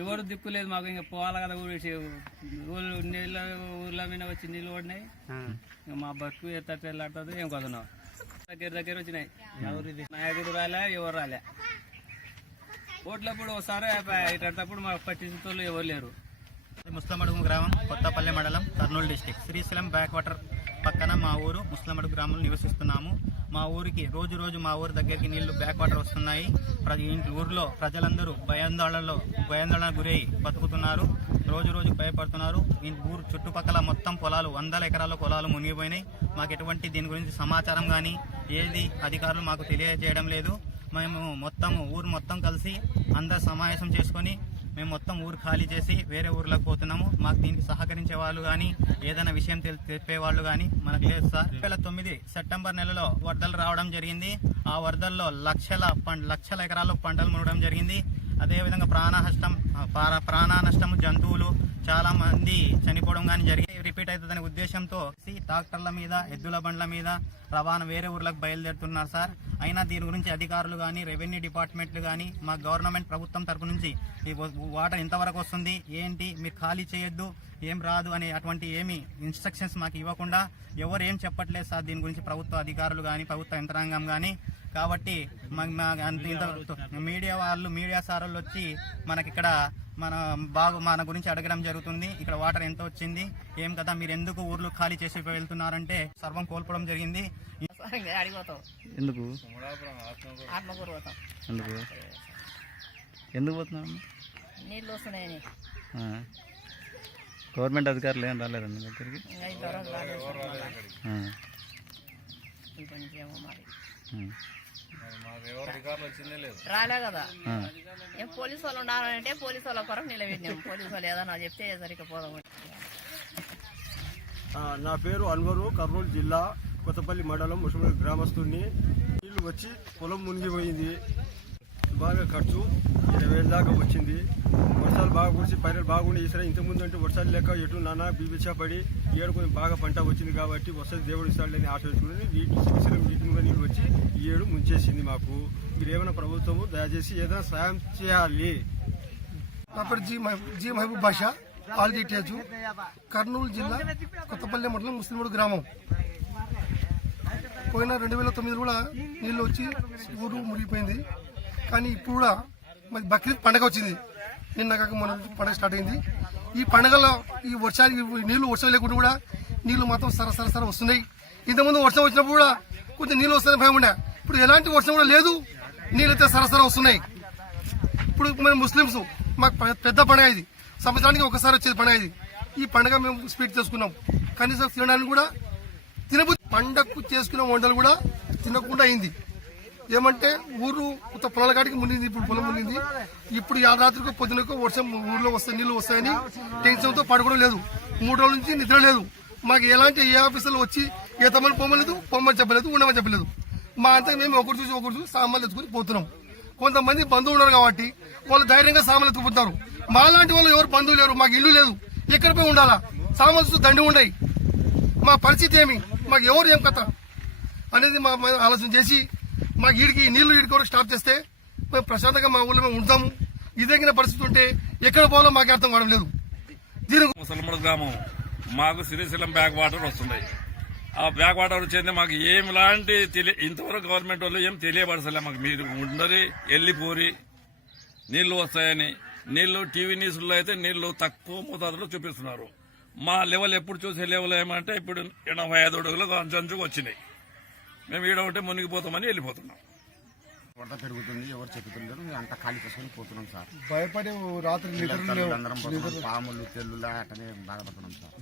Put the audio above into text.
ఎవరు దిక్కు లేదు మాకు. ఇంకా పోవాలి కదా ఊర్ల మీద వచ్చి నీళ్ళు పడినాయి. మా బతుకు ఎత్తట్టు వెళ్ళాడుతుంది. ఏం కొద్దున్నాం దగ్గర వచ్చినాయి. నాయకుడు రాలే, ఎవరు రాలే. ఓట్లప్పుడు ఒకసారి ఇటప్పుడు మాకు పట్టించుకోళ్ళు ఎవరు లేరు. ముస్లమడుగు గ్రామం, కొత్తపల్లి మండలం, Kurnool district. Srisailam back water పక్కన మా ఊరు ముస్లమడుగు గ్రామంలో నివసిస్తున్నాము. మా ఊరికి రోజు మా ఊరి దగ్గరికి నీళ్లు బ్యాక్ వాటర్ వస్తున్నాయి. ఊర్లో ప్రజలందరూ భయాందోళన గురై బతుకుతున్నారు. రోజు భయపడుతున్నారు. ఊరు చుట్టుపక్కల మొత్తం పొలాలు, 100 ఎకరాల పొలాలు మునిగిపోయినాయి. మాకు ఎటువంటి దీని గురించి సమాచారం కానీ ఏది అధికారులు మాకు తెలియజేయడం లేదు. మేము ఊరు మొత్తం కలిసి అందరు సమావేశం చేసుకొని మేము మొత్తం ఊరు ఖాళీ చేసి వేరే ఊర్లోకి పోతున్నాము. మాకు దీనికి సహకరించే వాళ్ళు కానీ ఏదైనా విషయం తెలిపే వాళ్ళు కానీ మనకు లేదు సార్. 2009 సెప్టెంబర్ నెలలో వరదలు రావడం జరిగింది. ఆ వరదల్లో లక్షల ఎకరాల్లో పంటలు మునగడం జరిగింది. అదేవిధంగా ప్రాణ నష్టం, జంతువులు చాలా మంది చనిపోవడం కానీ జరిగింది. రిపీట్ అవుతుందనే ఉద్దేశంతో ట్రాక్టర్ల మీద, ఎద్దుల బండ్ల మీద రవాణా వేరే ఊర్లకు బయలుదేరుతున్నారు సార్. అయినా దీని గురించి అధికారులు కానీ, రెవెన్యూ డిపార్ట్మెంట్లు కానీ, మా గవర్నమెంట్ ప్రభుత్వం తరపు నుంచి ఈ వాటర్ ఎంతవరకు వస్తుంది, ఏంటి, మీరు ఖాళీ చేయొద్దు, ఏం రాదు అనే అటువంటి ఏమి ఇన్స్ట్రక్షన్స్ మాకు ఇవ్వకుండా ఎవరు ఏం చెప్పట్లేదు సార్ దీని గురించి, ప్రభుత్వ అధికారులు కానీ, ప్రభుత్వ యంత్రాంగం కానీ. కాబట్టి మీడియా సార్లు వచ్చి మనకిక్కడ మన గురించి అడగడం జరుగుతుంది. ఇక్కడ వాటర్ ఎంత వచ్చింది, ఏం కదా, మీరు ఎందుకు ఊర్లు ఖాళీ చేసి వెళ్తున్నారంటే సర్వం కోల్పోవడం జరిగింది. ఎందుకు పోతున్నాం? నీళ్ళు వస్తున్నాయని. గవర్నమెంట్ అధికారులు ఏం రాలేదండి దగ్గరికి? రాలే కదా. ఏం పోలీసు వాళ్ళు ఉన్నారంటే పోలీసు వాళ్ళ కొరకు నిలబెట్టినాం. పోలీసు వాళ్ళు ఏదన్నా చెప్తే సరిగ్గా పోదాం. నా పేరు అన్వరు, కర్నూలు జిల్లా, కొత్తపల్లి మండలం, ముస్లిం గ్రామస్తుడిని. నీళ్లు వచ్చి పొలం మునిగిపోయింది. బాగా ఖర్చు 20,000 దాకా వచ్చింది. వర్షాలు బాగా కురిసి పైరలు బాగుండి ఈసారి ఇంతకుముందు అంటే వర్షాలు లేక ఎటు నానా బీబీచా పడి ఏడు కొంచెం బాగా పంట వచ్చింది కాబట్టి వస్తుంది దేవుడు ఇస్తాడని ఆశ పెట్టుకుని నీళ్ళు వచ్చి ఈ ఏడు ముంచేసింది మాకు. మీరు ఏమైనా ప్రభుత్వము దయచేసి ఏదైనా సాయం చేయాలి. నా పేరు జీ మహబూబ్ బాషా, ఆల్జీ టేజు, కర్నూలు జిల్లా, కొత్తపల్లి మండలం, ముస్లింగూడ గ్రామం. పోయిన 2009 కూడా నీళ్ళు వచ్చి ఊరు మునిగిపోయింది. కానీ ఇప్పుడు కూడా మరి బక్రీద్ పండగ వచ్చింది. నిన్న కాక మన పండగ స్టార్ట్ అయింది. ఈ పండగలో ఈ వర్షం లేకుండా కూడా నీళ్లు మాత్రం సర వస్తున్నాయి. ఇంతకుముందు వర్షం వచ్చినప్పుడు కూడా కొంచెం నీళ్ళు వస్తాయని భయం ఉండే. ఇప్పుడు ఎలాంటి వర్షం కూడా లేదు, నీళ్ళు అయితే సర వస్తున్నాయి. ఇప్పుడు మన ముస్లిమ్స్ మాకు పెద్ద పండగ ఇది, సంవత్సరానికి ఒకసారి వచ్చేది పండగ ఇది. ఈ పండగ మేము స్పీడ్ చేసుకున్నాం. కనీసం తినడానికి కూడా పండగకు చేసుకున్న వంటలు కూడా తినకుండా అయింది. ఏమంటే ఊరు పొలాల కాడికి మునిగింది. ఇప్పుడు పొలం మునిగింది. ఇప్పుడు రాత్రికి పొద్దునకు వర్షం ఊర్లో వస్తాయి, నీళ్లు వస్తాయని టెన్షన్తో పడుకోవడం లేదు. 3 రోజుల నుంచి నిద్ర లేదు. మాకు ఎలాంటి ఏ ఆఫీసులో వచ్చి ఏ తమ్మని పొమ్మని చెప్పలేదు, ఉండమని చెప్పలేదు. మా అంతా మేము ఒకరు చూసి సామాన్లు ఎత్తుకుని పోతున్నాం. కొంతమంది బంధువులు ఉన్నారు కాబట్టి వాళ్ళు ధైర్యంగా సామాన్లు ఎత్తుకుపోతున్నారు. మా లాంటి వాళ్ళు ఎవరు బంధువులు లేరు, మాకు ఇల్లు లేదు, ఎక్కడ పోయి ఉండాలా, సామాన్లు దండి ఉండయి. మా పరిస్థితి ఏమి, మాకు ఎవరు ఏం కథ అనేది మా ఆలోచన చేసి మాకు నీళ్లు వరకు స్టాప్ చేస్తే మేము ప్రశాంతంగా మా ఊళ్ళో మేము ఉంటాము. ఇదగిన పరిస్థితి ఉంటే ఎక్కడ పోవాలో మాకు అర్థం కావడం లేదు. ముసలమూడు గ్రామం మాకు శ్రీశైలం బ్యాక్ వాటర్ వస్తున్నాయి. ఆ బ్యాక్ వాటర్ వచ్చేది మాకు ఏమిలాంటి ఇంతవరకు గవర్నమెంట్ వాళ్ళు ఏం తెలియపరచలే మాకు. మీరు ఉండరి వెళ్ళిపోరి నీళ్లు వస్తాయని. నీళ్లు టీవీ న్యూస్లో అయితే నీళ్లు తక్కువ మోతాదులో చూపిస్తున్నారు. మా లెవెల్ ఎప్పుడు చూసే లెవెల్ ఏమంటే ఇప్పుడు 85 అడుగులకు అంచుకు వచ్చినాయి. మేము ఈడ ఉంటే మునిగిపోతామని వెళ్ళిపోతున్నాం. వరద పెరుగుతుంది, ఎవరు చెప్పుతున్నారు, అంతా ఖాళీ చేసుకుని పోతున్నాం సార్. భయపడి రాత్రి అందరం పాములు తెల్లులా అట్టనే బాధపడుతున్నాం సార్.